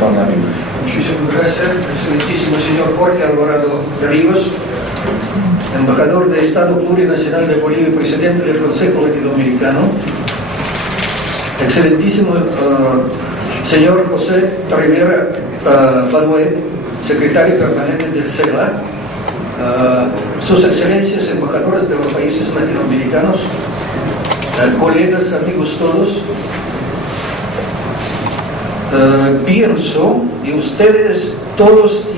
Muchísimas gracias, excelentísimo señor Jorge Alvarado Ríos, embajador de Estado Plurinacional de Bolivia y presidente del Consejo Latinoamericano. Excelentísimo señor José Rivera Manuel, secretario permanente del CELA, sus excelencias embajadores de los países latinoamericanos, colegas, amigos todos. Pienso, y ustedes todos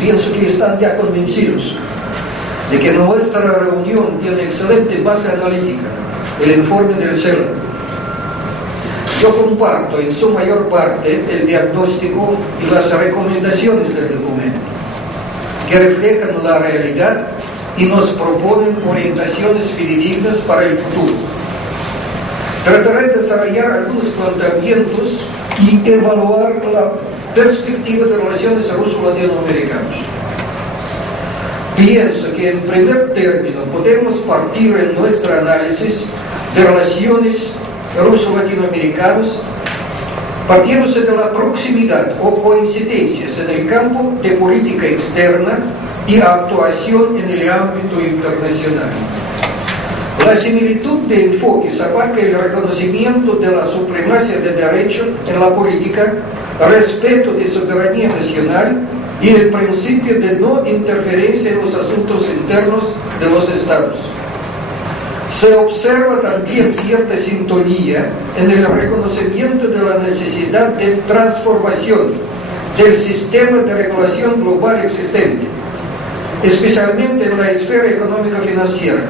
pienso que están ya convencidos de que nuestra reunión tiene excelente base analítica, el informe del CELA. Yo comparto en su mayor parte el diagnóstico y las recomendaciones del documento, que reflejan la realidad y nos proponen orientaciones fidedignas para el futuro. Trataré de desarrollar algunos planteamientos y evaluar la perspectiva de relaciones ruso-latinoamericanas. Pienso que en primer término podemos partir en nuestro análisis de relaciones ruso-latinoamericanas partiéndose de la proximidad o coincidencias en el campo de política externa y actuación en el ámbito internacional. La similitud de enfoques abarca el reconocimiento de la supremacía de derecho en la política, respeto de soberanía nacional y el principio de no interferencia en los asuntos internos de los estados. Se observa también cierta sintonía en el reconocimiento de la necesidad de transformación del sistema de regulación global existente, especialmente en la esfera económica financiera.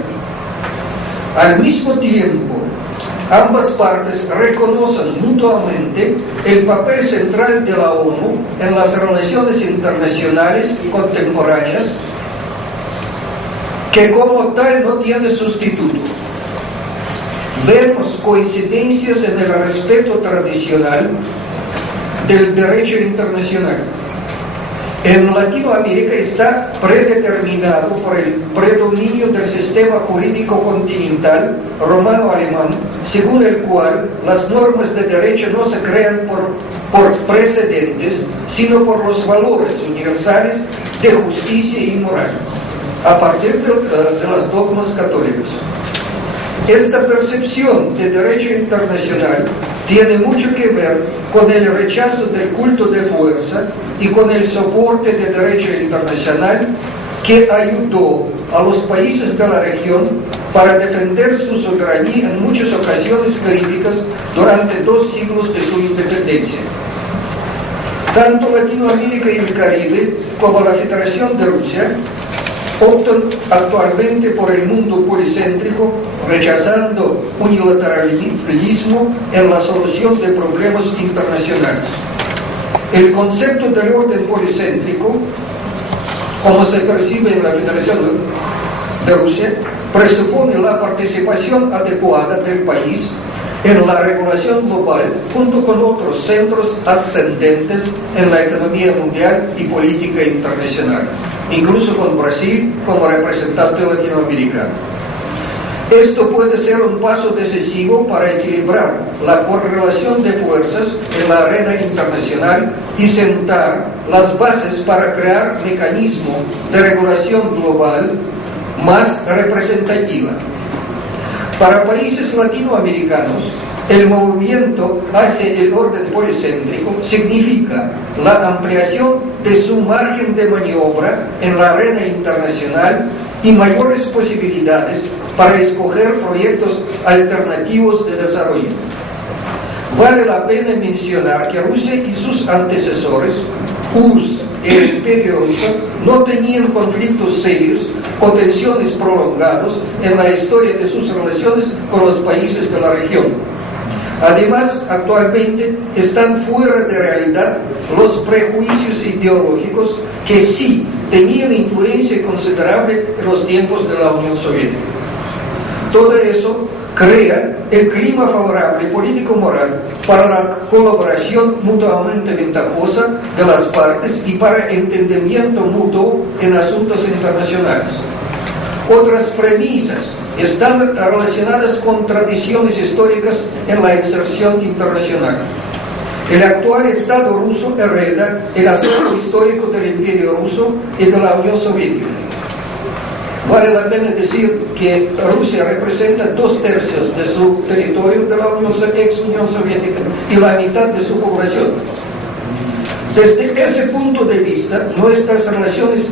Al mismo tiempo, ambas partes reconocen mutuamente el papel central de la ONU en las relaciones internacionales contemporáneas, que como tal no tiene sustituto. Vemos coincidencias en el respeto tradicional del derecho internacional. En Latinoamérica está predeterminado por el predominio del sistema jurídico continental romano-alemán, según el cual las normas de derecho no se crean por precedentes, sino por los valores universales de justicia y moral, a partir de las dogmas católicas. Esta percepción de derecho internacional tiene mucho que ver con el rechazo del culto de fuerza y con el soporte de derecho internacional que ayudó a los países de la región para defender su soberanía en muchas ocasiones críticas durante 2 siglos de su independencia. Tanto Latinoamérica y el Caribe como la Federación de Rusia optan actualmente por el mundo policéntrico, rechazando unilateralismo en la solución de problemas internacionales. El concepto del orden policéntrico, como se percibe en la Federación de Rusia, presupone la participación adecuada del país en la regulación global junto con otros centros ascendentes en la economía mundial y política internacional, incluso con Brasil como representante latinoamericano. Esto puede ser un paso decisivo para equilibrar la correlación de fuerzas en la arena internacional y sentar las bases para crear mecanismos de regulación global más representativa. Para países latinoamericanos, el movimiento hacia el orden policéntrico significa la ampliación de su margen de maniobra en la arena internacional y mayores posibilidades para escoger proyectos alternativos de desarrollo. Vale la pena mencionar que Rusia y sus antecesores, URSS y el Imperio Ruso, no tenían conflictos serios o tensiones prolongados en la historia de sus relaciones con los países de la región. Además, actualmente están fuera de realidad los prejuicios ideológicos que sí tenían influencia considerable en los tiempos de la Unión Soviética. Todo eso crea el clima favorable político-moral para la colaboración mutuamente ventajosa de las partes y para entendimiento mutuo en asuntos internacionales. Otras premisas están relacionadas con tradiciones históricas en la inserción internacional. El actual Estado ruso hereda el acervo histórico del Imperio Ruso y de la Unión Soviética. Vale la pena decir que Rusia representa 2/3 de su territorio de la ex-Unión Soviética y la mitad de su población. Desde ese punto de vista, nuestras relaciones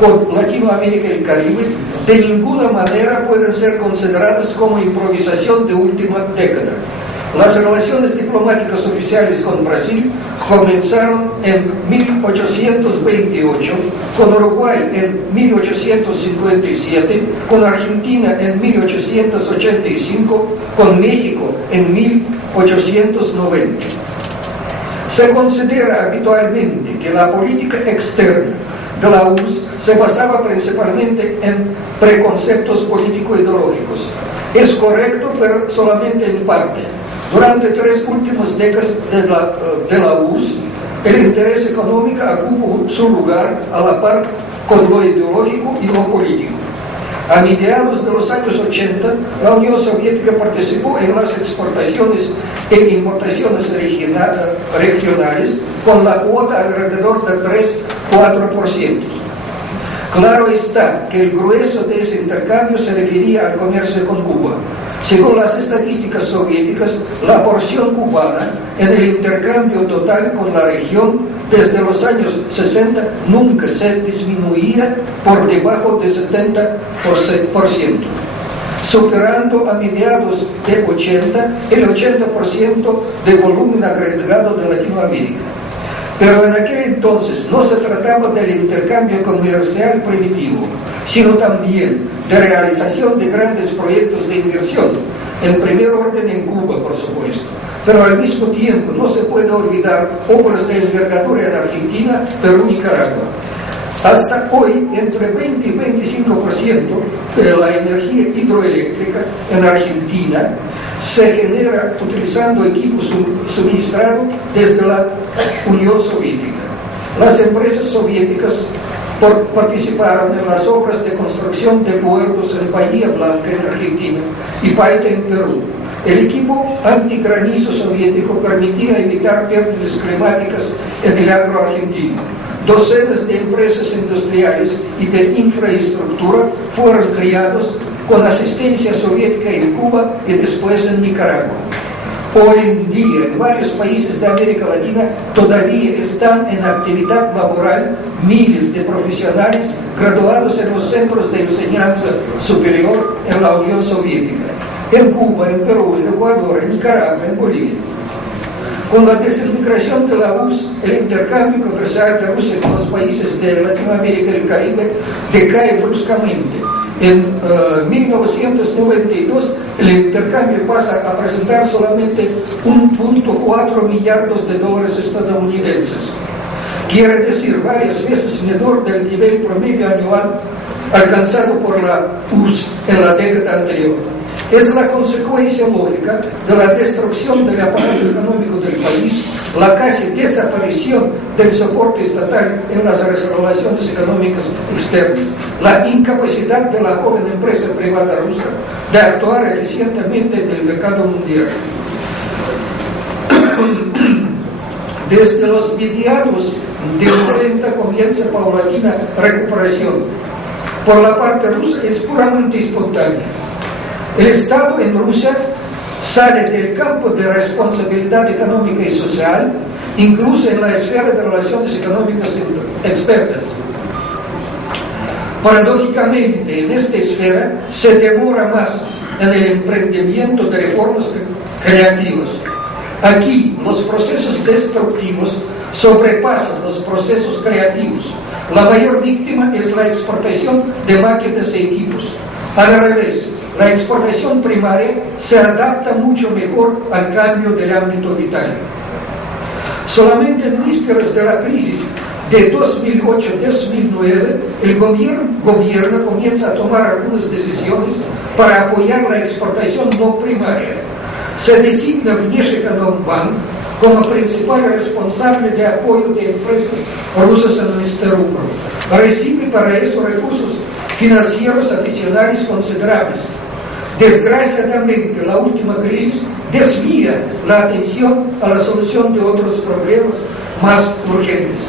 con Latinoamérica y el Caribe de ninguna manera pueden ser consideradas como improvisación de última década. Las relaciones diplomáticas oficiales con Brasil comenzaron en 1828, con Uruguay en 1857, con Argentina en 1885, con México en 1890. Se considera habitualmente que la política externa de la URSS se basaba principalmente en preconceptos político-ideológicos. Es correcto, pero solamente en parte. Durante 3 últimas décadas de la URSS, el interés económico ocupó su lugar a la par con lo ideológico y lo político. A mediados de los años 80, la Unión Soviética participó en las exportaciones e importaciones regionales con la cuota alrededor de 3-4%. Claro está que el grueso de ese intercambio se refería al comercio con Cuba. Según las estadísticas soviéticas, la porción cubana en el intercambio total con la región desde los años 60 nunca se disminuía por debajo del 70%, superando a mediados de 80 el 80% del volumen agregado de Latinoamérica. Pero en aquel entonces no se trataba del intercambio comercial primitivo, sino también de realización de grandes proyectos de inversión, en primer orden en Cuba, por supuesto. Pero al mismo tiempo no se puede olvidar obras de envergadura en Argentina, Perú y Nicaragua. Hasta hoy, entre 20 y 25% de la energía hidroeléctrica en Argentina se genera utilizando equipo suministrado desde la Unión Soviética. Las empresas soviéticas participaron en las obras de construcción de puertos en Bahía Blanca en Argentina y Paita en Perú. El equipo antigranizo soviético permitía evitar pérdidas climáticas en el agro argentino. Docenas de empresas industriales y de infraestructura fueron creados con asistencia soviética en Cuba y después en Nicaragua. Hoy en día, en varios países de América Latina todavía están en actividad laboral miles de profesionales graduados en los centros de enseñanza superior en la Unión Soviética, en Cuba, en Perú, en Ecuador, en Nicaragua, en Bolivia. Con la desintegración de la URSS, el intercambio comercial de Rusia con los países de Latinoamérica y el Caribe decae bruscamente. En 1992, el intercambio pasa a presentar solamente 1.4 millardos de dólares estadounidenses. Quiere decir varias veces menor del nivel promedio anual alcanzado por la URSS en la década anterior. Es la consecuencia lógica de la destrucción del aparato económico del país, la casi desaparición del soporte estatal en las relaciones económicas externas, la incapacidad de la joven empresa privada rusa de actuar eficientemente en el mercado mundial. Desde los mediados del 90 comienza paulatina recuperación. Por la parte rusa es puramente espontánea. El Estado en Rusia sale del campo de responsabilidad económica y social, incluso en la esfera de relaciones económicas externas. Paradójicamente, en esta esfera se demora más en el emprendimiento de reformas creativas. Aquí, los procesos destructivos sobrepasan los procesos creativos. La mayor víctima es la exportación de máquinas y equipos. Al revés, la exportación primaria se adapta mucho mejor al cambio del ámbito vital. Solamente en vísperas de la crisis de 2008-2009, el gobierno comienza a tomar algunas decisiones para apoyar la exportación no primaria. Se designa Vneshekonombank como principal responsable de apoyo de empresas rusas en este rubro. Recibe para eso recursos financieros adicionales considerables. Desgraciadamente, la última crisis desvía la atención a la solución de otros problemas más urgentes.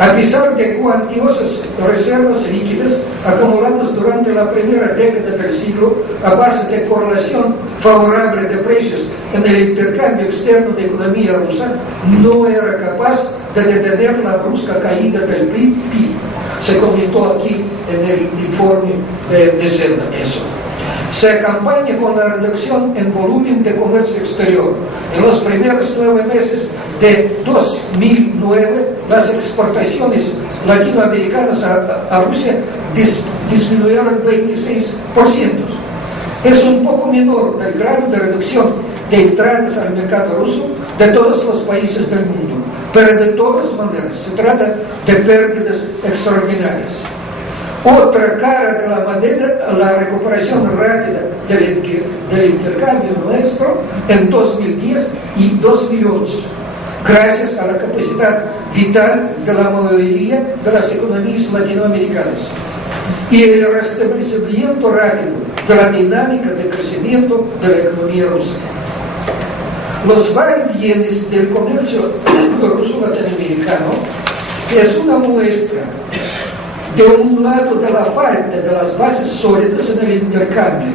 A pesar de cuantiosas reservas líquidas acumuladas durante la primera década del siglo a base de correlación favorable de precios en el intercambio externo de economía rusa, no era capaz de detener la brusca caída del PIB. Se comentó aquí en el informe de Zelda eso. Se acompaña con la reducción en volumen de comercio exterior. En los primeros 9 meses de 2009, las exportaciones latinoamericanas a Rusia disminuyeron 26%. Es un poco menor del grado de reducción de entradas al mercado ruso de todos los países del mundo, pero de todas maneras se trata de pérdidas extraordinarias. Otra cara de la moneda, la recuperación rápida del intercambio nuestro en 2010 y 2011, gracias a la capacidad vital de la mayoría de las economías latinoamericanas y el restablecimiento rápido de la dinámica de crecimiento de la economía rusa. Los vaivienes del comercio ruso latinoamericano es una muestra de un lado de la falta de las bases sólidas en el intercambio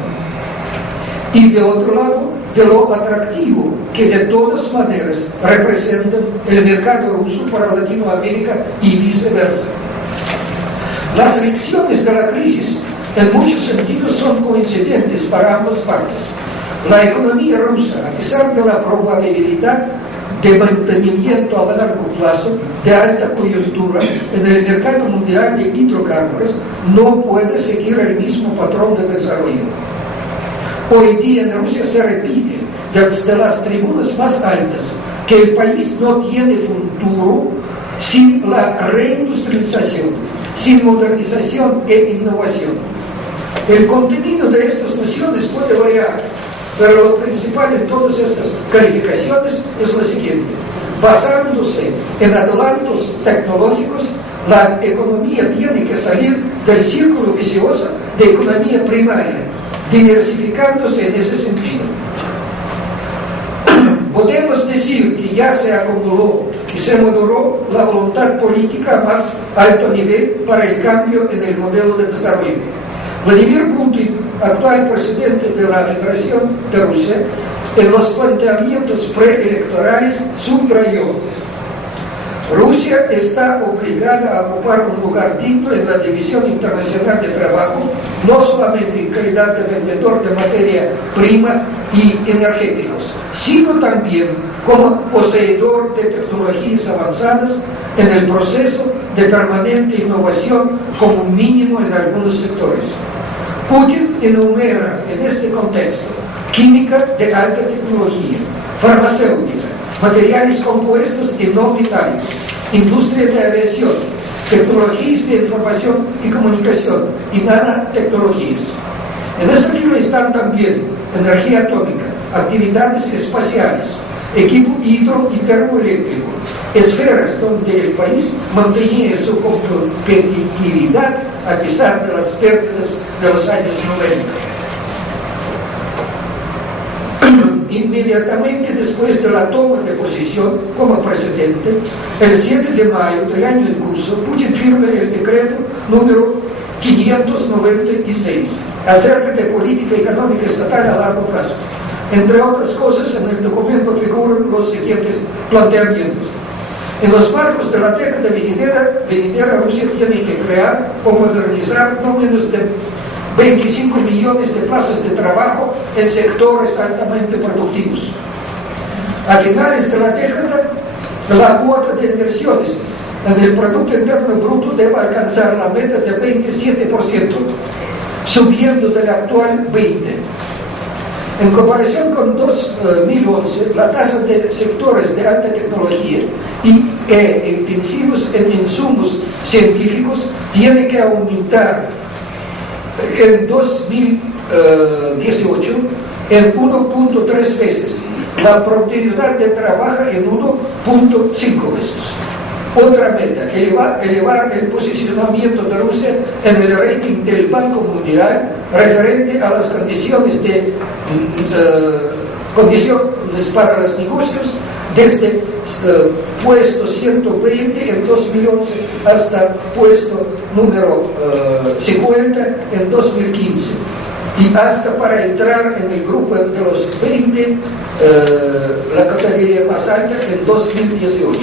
y de otro lado de lo atractivo que de todas maneras representa el mercado ruso para Latinoamérica y viceversa. Las lecciones de la crisis en muchos sentidos son coincidentes para ambas partes. La economía rusa, a pesar de la probabilidad de mantenimiento a largo plazo de alta coyuntura en el mercado mundial de hidrocarburos, no puede seguir el mismo patrón de desarrollo. Hoy día en Rusia se repite desde las tribunas más altas que el país no tiene futuro sin la reindustrialización, sin modernización e innovación. El contenido de estas nociones puede variar, pero lo principal en todas estas calificaciones es lo siguiente: basándose en adelantos tecnológicos, la economía tiene que salir del círculo vicioso de economía primaria, diversificándose en ese sentido. Podemos decir que ya se acumuló y se maduró la voluntad política a más alto nivel para el cambio en el modelo de desarrollo. Vladimir Putin, actual presidente de la Federación de Rusia, en los planteamientos preelectorales subrayó: Rusia está obligada a ocupar un lugar digno en la División Internacional de Trabajo, no solamente en calidad de vendedor de materia prima y energéticos, sino también como poseedor de tecnologías avanzadas en el proceso de permanente innovación como mínimo en algunos sectores. Putin enumera en este contexto química de alta tecnología, farmacéutica, materiales compuestos y no metálicos, industria de aviación, tecnologías de información y comunicación y nanotecnologías. En esta fila están también energía atómica, actividades espaciales, equipo hidro y termoeléctrico, esferas donde el país mantenía su competitividad a pesar de las pérdidas de los años 90. Inmediatamente después de la toma de posición como presidente, el 7 de mayo del año en curso, Putin firma el decreto número 596 acerca de política económica estatal a largo plazo. Entre otras cosas, en el documento figuran los siguientes planteamientos. En los marcos de la década venidera, Rusia tiene que crear o modernizar no menos de 25 millones de plazas de trabajo en sectores altamente productivos. A finales de la década, la cuota de inversiones en el Producto Interno Bruto debe alcanzar la meta de 27%, subiendo del actual 20%. En comparación con 2011, la tasa de sectores de alta tecnología y intensivos en insumos científicos tiene que aumentar en 2018 en 1.3 veces, la productividad de trabajo en 1.5 veces. Otra meta, elevar el posicionamiento de Rusia en el rating del Banco Mundial referente a las condiciones de condiciones para los negocios, desde puesto 120 en 2011 hasta puesto número 50 en 2015. Y hasta para entrar en el grupo de los 20, la categoría más alta en 2018.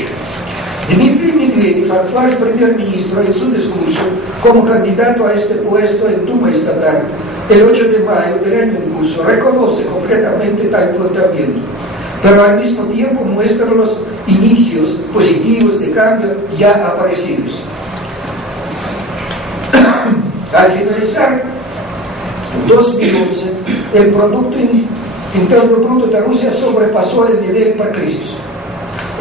Dmitry Medvedev, actual primer ministro, en su discurso como candidato a este puesto en Duma estatal, el 8 de mayo del año en curso, reconoce completamente tal planteamiento, pero al mismo tiempo muestra los inicios positivos de cambio ya aparecidos. Al finalizar 2011, el Producto Interno Bruto de Rusia sobrepasó el nivel precrisis.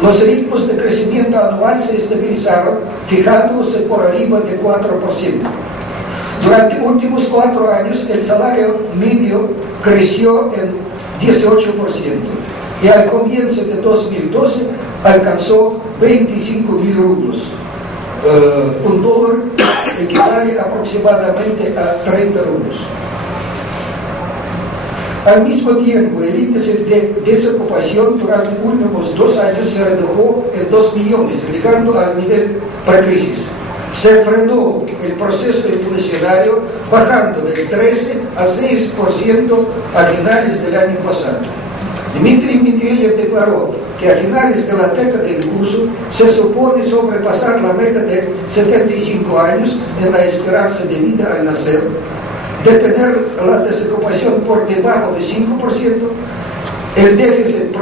Los ritmos de crecimiento anual se estabilizaron, fijándose por arriba de 4%. Durante los últimos 4 años, el salario medio creció en 18% y al comienzo de 2012 alcanzó 25.000 rublos. Un dólar equivale aproximadamente a 30 rublos. Al mismo tiempo, el índice de desocupación durante los últimos 2 años se redujo en 2 millones, llegando al nivel precrisis. Se frenó el proceso inflacionario, bajando del 13 a 6% a finales del año pasado. Dmitry Medvedev declaró que a finales de la década en curso se supone sobrepasar la meta de 75 años en la esperanza de vida al nacer, detener la desocupación por debajo de 5%, el déficit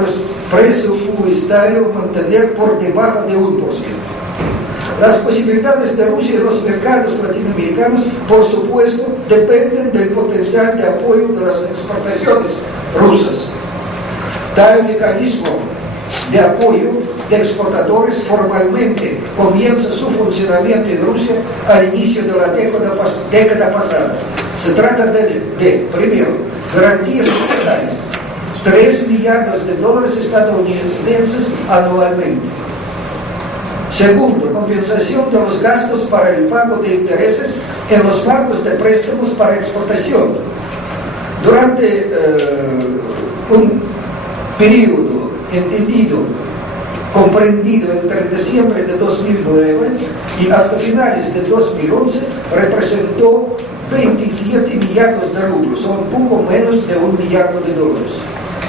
presupuestario mantener por debajo de 1%. Las posibilidades de Rusia en los mercados latinoamericanos, por supuesto, dependen del potencial de apoyo de las exportaciones rusas. Tal mecanismo de apoyo de exportadores formalmente comienza su funcionamiento en Rusia al inicio de la década pasada. Se trata de primero, garantías estatales, $3 millardos estadounidenses anualmente. Segundo, compensación de los gastos para el pago de intereses en los bancos de préstamos para exportación. Durante un periodo comprendido entre diciembre de 2009 y hasta finales de 2011, representó 27 millardos de rublos, o un poco menos de $1 millardo.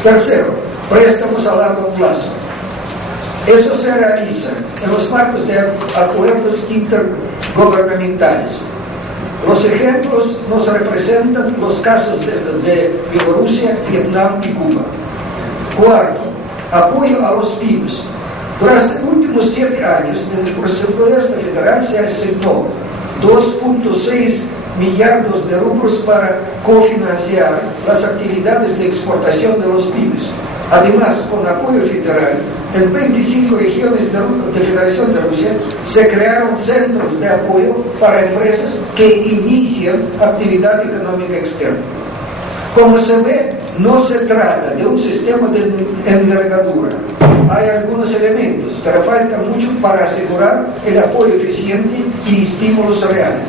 Tercero, préstamos a largo plazo. Eso se realiza en los marcos de acuerdos intergubernamentales. Los ejemplos nos representan los casos de Bielorrusia, Vietnam y Cuba. Cuarto, apoyo a los pymes. Durante los últimos 7 años, en el presupuesto federal se asignó 2.6 millardos de rublos para cofinanciar las actividades de exportación de los pymes. Además, con apoyo federal, en 25 regiones de Federación de Rusia se crearon centros de apoyo para empresas que inician actividad económica externa. Como se ve, no se trata de un sistema de envergadura. Hay algunos elementos, pero falta mucho para asegurar el apoyo eficiente y estímulos reales.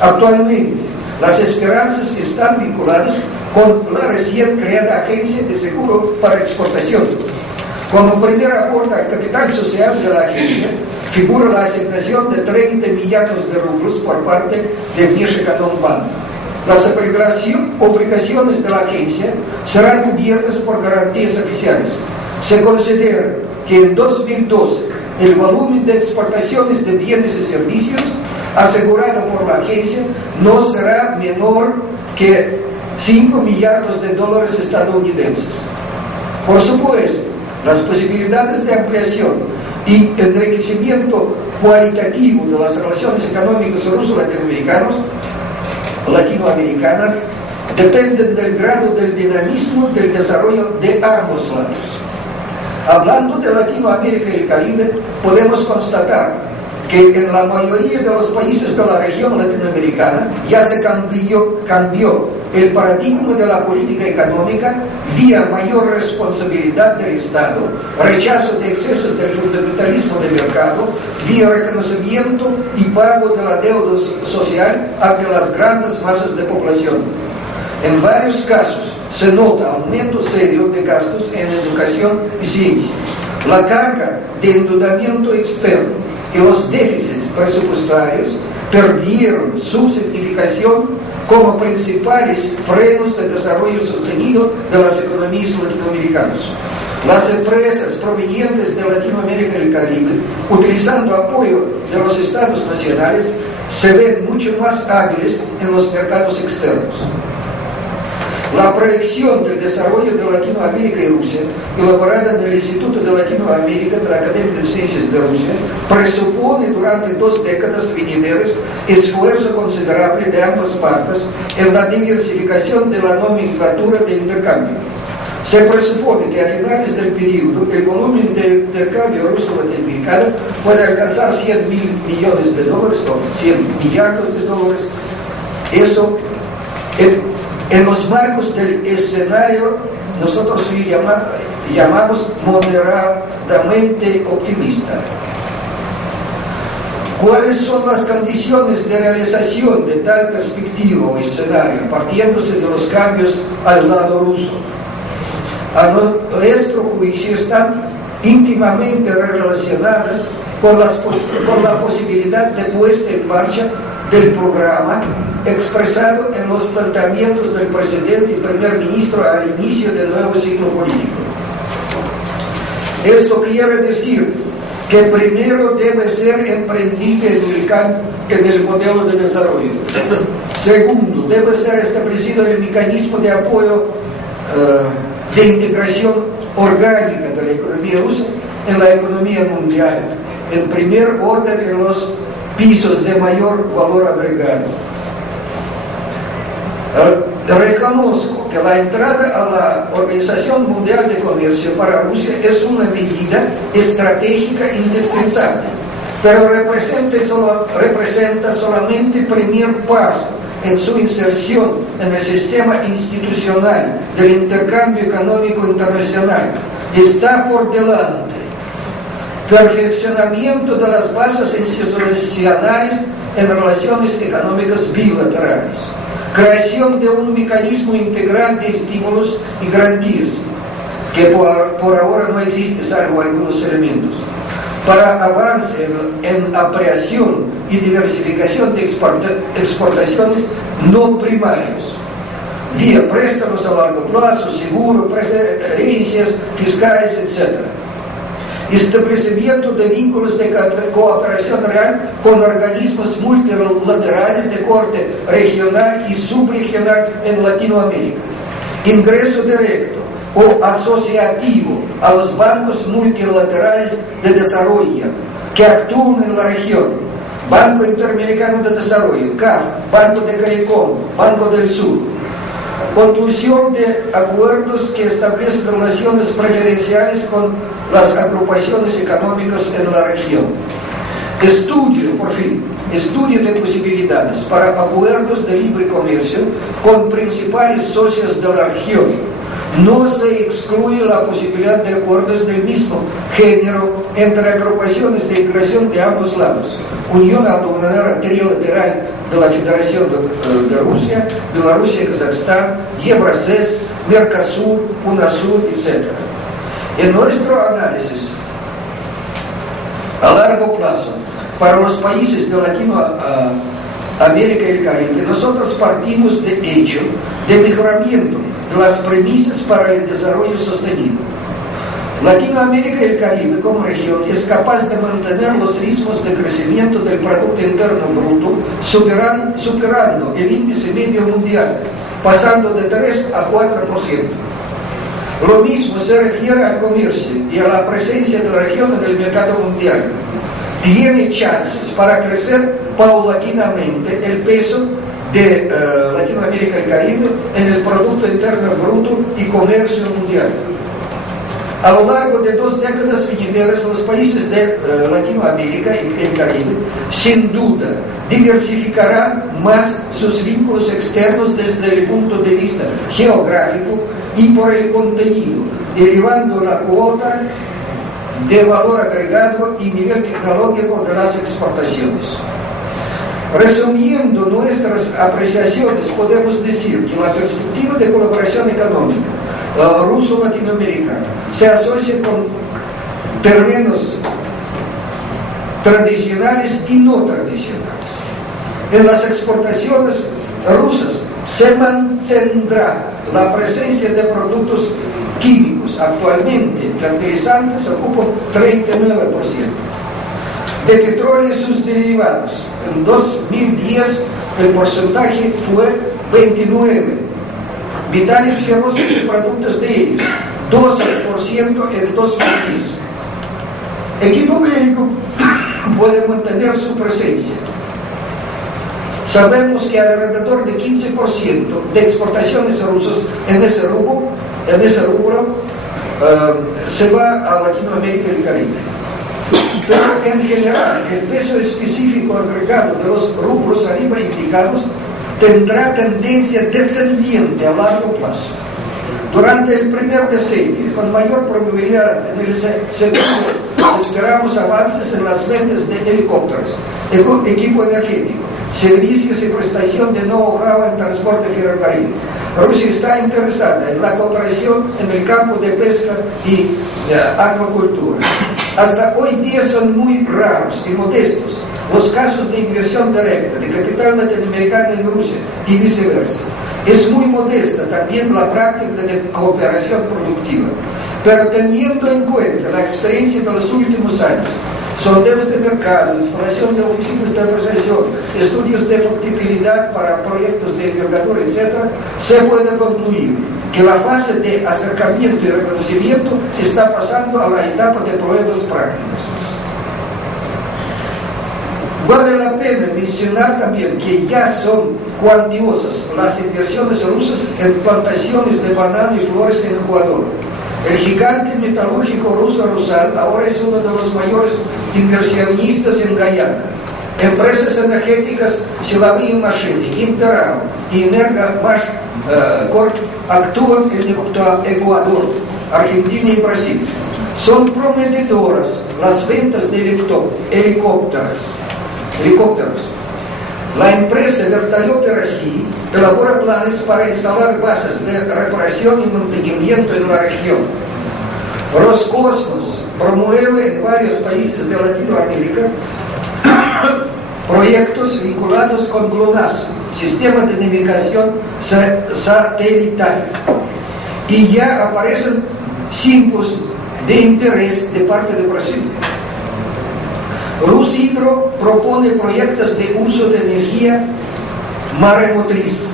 Actualmente, las esperanzas están vinculadas con la recién creada Agencia de Seguro para Exportación. Como primer aporte al capital social de la agencia, figura la asignación de 30 millardos de rublos por parte del Veshekanombank. Las obligaciones de la agencia serán cubiertas por garantías oficiales. Se considera que en 2012 el volumen de exportaciones de bienes y servicios asegurado por la agencia no será menor que $5 millardos estadounidenses. Por supuesto, las posibilidades de ampliación y enriquecimiento cualitativo de las relaciones económicas ruso-latinoamericanas dependen del grado del dinamismo del desarrollo de ambos lados. Hablando de Latinoamérica y el Caribe, podemos constatar que en la mayoría de los países de la región latinoamericana ya se cambió el paradigma de la política económica vía mayor responsabilidad del Estado, rechazo de excesos del fundamentalismo de mercado, vía reconocimiento y pago de la deuda social ante las grandes masas de población. En varios casos, se nota aumento serio de gastos en educación y ciencia. La carga de endeudamiento externo y los déficits presupuestarios perdieron su significación como principales frenos de desarrollo sostenido de las economías latinoamericanas. Las empresas provenientes de Latinoamérica y el Caribe, utilizando apoyo de los estados nacionales, se ven mucho más hábiles en los mercados externos. La proyección del desarrollo de Latinoamérica y Rusia, elaborada en el Instituto de Latinoamérica de la Academia de Ciencias de Rusia, presupone durante 2 décadas venideras esfuerzo considerable de ambas partes en la diversificación de la nomenclatura de intercambio. Se presupone que a finales del periodo el volumen de intercambio ruso-latinoamericano puede alcanzar 100 mil millones de dólares o 100 millardos de dólares. Eso en los marcos del escenario nosotros llamamos moderadamente optimista. ¿Cuáles son las condiciones de realización de tal perspectiva o escenario, partiéndose de los cambios al lado ruso? A nuestro juicio están íntimamente relacionadas con la posibilidad de puesta en marcha del programa expresado en los planteamientos del presidente y primer ministro al inicio del nuevo ciclo político. Esto quiere decir que primero debe ser emprendido en el modelo de desarrollo. Segundo, debe ser establecido el mecanismo de apoyo de integración orgánica de la economía rusa en la economía mundial, en primer orden en los pisos de mayor valor agregado. Reconozco que la entrada a la Organización Mundial de Comercio para Rusia es una medida estratégica indispensable, pero representa solamente el primer paso en su inserción en el sistema institucional del intercambio económico internacional. Está por delante perfeccionamiento de las bases institucionales en relaciones económicas bilaterales, creación de un mecanismo integral de estímulos y garantías, que por ahora no existe, salvo algunos elementos, para avance en ampliación y diversificación de exportaciones no primarios, vía préstamos a largo plazo, seguro, preferencias fiscales, etc. Establecimiento de vínculos de cooperación real con organismos multilaterales de corte regional y subregional en Latinoamérica. Ingreso directo o asociativo a los bancos multilaterales de desarrollo que actúan en la región. Banco Interamericano de Desarrollo, CAF, Banco de CARICOM, Banco del Sur. Conclusión de acuerdos que establecen relaciones preferenciales con las agrupaciones económicas en la región. Estudio de posibilidades para acuerdos de libre comercio con principales socios de la región. No se excluye la posibilidad de acuerdos del mismo género entre agrupaciones de integración de ambos lados. Unión Aduanera Trilateral de la Federación de Rusia, Bielorrusia, Kazajstán, Euroces, Mercosur, UNASUR, etc. En nuestro análisis a largo plazo para los países de Latinoamérica y el Caribe, nosotros partimos de hecho de mejoramiento de las premisas para el desarrollo sostenido. Latinoamérica y el Caribe como región es capaz de mantener los ritmos de crecimiento del Producto Interno Bruto superando el índice medio mundial, pasando de 3 a 4%. Lo mismo se refiere al comercio y a la presencia de la región en el mercado mundial. Tiene chances para crecer paulatinamente el peso de Latinoamérica y el Caribe en el Producto Interno Bruto y comercio mundial. A lo largo de 2 décadas venideras, los países de Latinoamérica y el Caribe, sin duda, diversificarán más sus vínculos externos desde el punto de vista geográfico y por el contenido, elevando la cuota de valor agregado y nivel tecnológico de las exportaciones. Resumiendo nuestras apreciaciones, podemos decir que la perspectiva de colaboración económica ruso-latinoamericana se asocia con terrenos tradicionales y no tradicionales. En las exportaciones rusas se mantendrá la presencia de productos químicos. Actualmente, fertilizantes ocupan 39%. De petróleo y sus derivados, en 2010 el porcentaje fue 29%. Metales ferrosos y productos de ellos, 12% en 2010. Equipo bélico puede mantener su presencia. Sabemos que alrededor de 15% de exportaciones rusas en ese rubro se va a Latinoamérica y el Caribe. Pero en general, el peso específico agregado de los rubros arriba indicados tendrá tendencia descendiente a largo plazo. Durante el primer decenio, con mayor probabilidad en el segundo, esperamos avances en las ventas de helicópteros, equipo energético, servicios y prestación de know-how en transporte ferrocarril. Rusia está interesada en la cooperación en el campo de pesca y acuacultura. Hasta hoy día son muy raros y modestos los casos de inversión directa de capital latinoamericano en Rusia y viceversa. Es muy modesta también la práctica de cooperación productiva, pero teniendo en cuenta la experiencia de los últimos años, sondeos de mercado, instalación de oficinas de apreciación, estudios de factibilidad para proyectos de envergadura, etc., se puede concluir que la fase de acercamiento y reconocimiento está pasando a la etapa de pruebas prácticas. Vale la pena mencionar también que ya son cuantiosas las inversiones rusas en plantaciones de banano y flores en Ecuador. El gigante metalúrgico ruso Rusal ahora es uno de los mayores inversionistas en Guyana. Empresas energéticas Silavy Machine, Interao y Energomash Corp actúan en Ecuador, Argentina y Brasil. Son prometedoras las ventas de helicópteros. La empresa Vertolyoty России elabora planes para instalar bases de reparación y mantenimiento en la región. Roscosmos promueve en varios países de Latinoamérica proyectos vinculados con GLONASS, sistema de navegación satelital, y ya aparecen signos de interés de parte de Brasil. Rushidro propone proyectos de uso de energía maremotriz.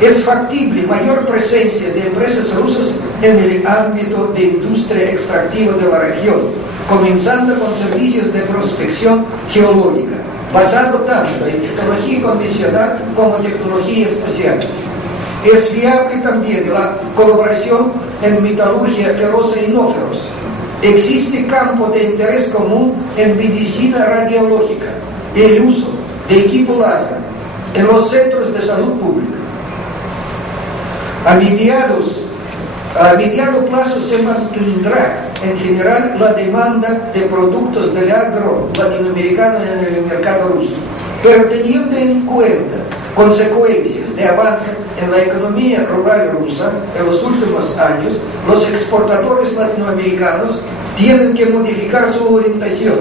Es factible mayor presencia de empresas rusas en el ámbito de industria extractiva de la región, comenzando con servicios de prospección geológica, basado tanto en tecnología convencional como tecnología espacial. Es viable también la colaboración en metalurgia ferrosa y no ferrosa. Existe campo de interés común en medicina radiológica, el uso de equipo láser en los centros de salud pública. A mediano plazo se mantendrá en general la demanda de productos del agro latinoamericano en el mercado ruso, pero teniendo en cuenta consecuencias de avance en la economía rural rusa en los últimos años, los exportadores latinoamericanos tienen que modificar su orientación.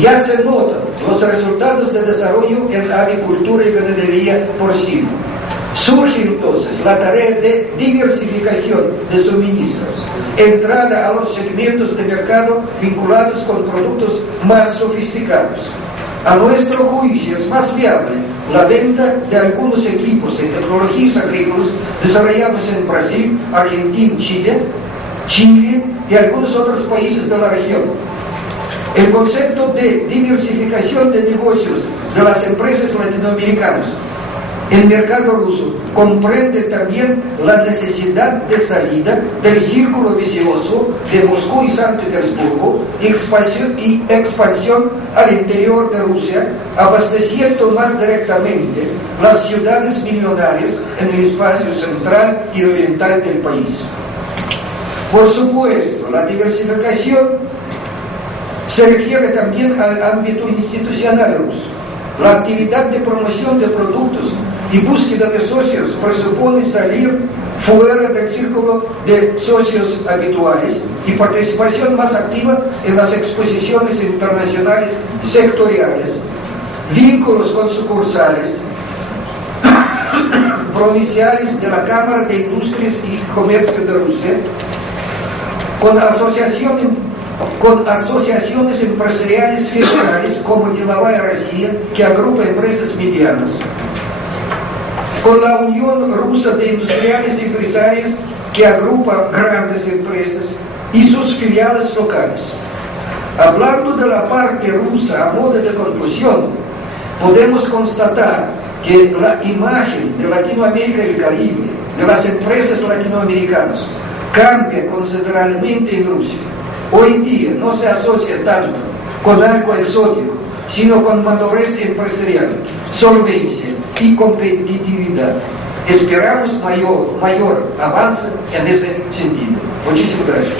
Ya se notan los resultados de desarrollo en avicultura y ganadería porcina. Surge entonces la tarea de diversificación de suministros, entrada a los segmentos de mercado vinculados con productos más sofisticados. A nuestro juicio es más viable la venta de algunos equipos y tecnologías agrícolas desarrollados en Brasil, Argentina, Chile y algunos otros países de la región. El concepto de diversificación de negocios de las empresas latinoamericanas el mercado ruso comprende también la necesidad de salida del círculo vicioso de Moscú y San Petersburgo y expansión al interior de Rusia, abasteciendo más directamente las ciudades millonarias en el espacio central y oriental del país. Por supuesto, la diversificación se refiere también al ámbito institucional ruso. La actividad de promoción de productos y búsqueda de socios presupone salir fuera del círculo de socios habituales y participación más activa en las exposiciones internacionales sectoriales, vínculos con sucursales provinciales de la Cámara de Industrias y Comercio de Rusia, con asociaciones empresariales federales como Delovaya Rossiya, que agrupa empresas medianas, con la Unión Rusa de Industriales y Empresarios, que agrupa grandes empresas y sus filiales locales. Hablando de la parte rusa a modo de conclusión, podemos constatar que la imagen de Latinoamérica y el Caribe, de las empresas latinoamericanas, cambia considerablemente en Rusia. Hoy en día no se asocia tanto con algo exótico, sino con madurez empresarial, solvencia y competitividad. Esperamos mayor avance en ese sentido. Muchísimas gracias.